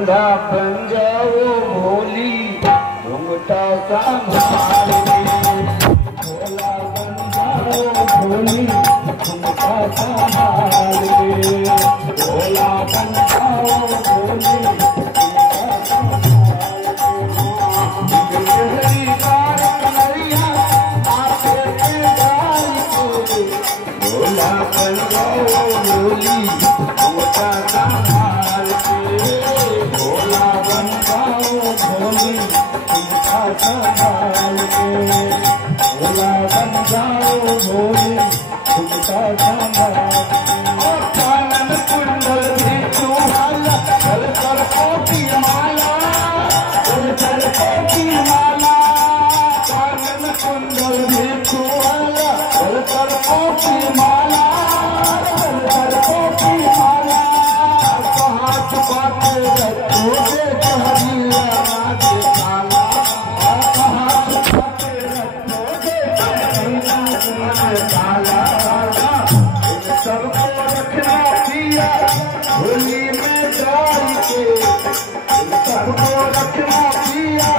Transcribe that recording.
दूल्हा बन जाओ भोली घूंघटा संभाल के, भोला बन जाओ भोली घूंघटा संभाल के, भोला बन जाओ भोली घूंघटा संभाल के, गहरी बार कन्हैया आके के गाल के, भोला बन जाओ भोली घूंघटा संभाल के, भोला बन जाओ भोली घूंघटा संभाल के, भोला बन जाओ भोली घूंघटा संभाल के। और कानन कुंडल भी तुम्हारा चल कर कोटी माला, चल कर कोटी माला, कानन कुंडल भी तुम्हारा चल कर कोटी माला, चल कर कोटी माला, कहाँ छुपाते रखोगे कहरिया नाचे काला, कहाँ छुपाते रखोगे कहरिया नाचे काला, इन सबको रखना पिया होली में डाल के, इन सबको रखना पिया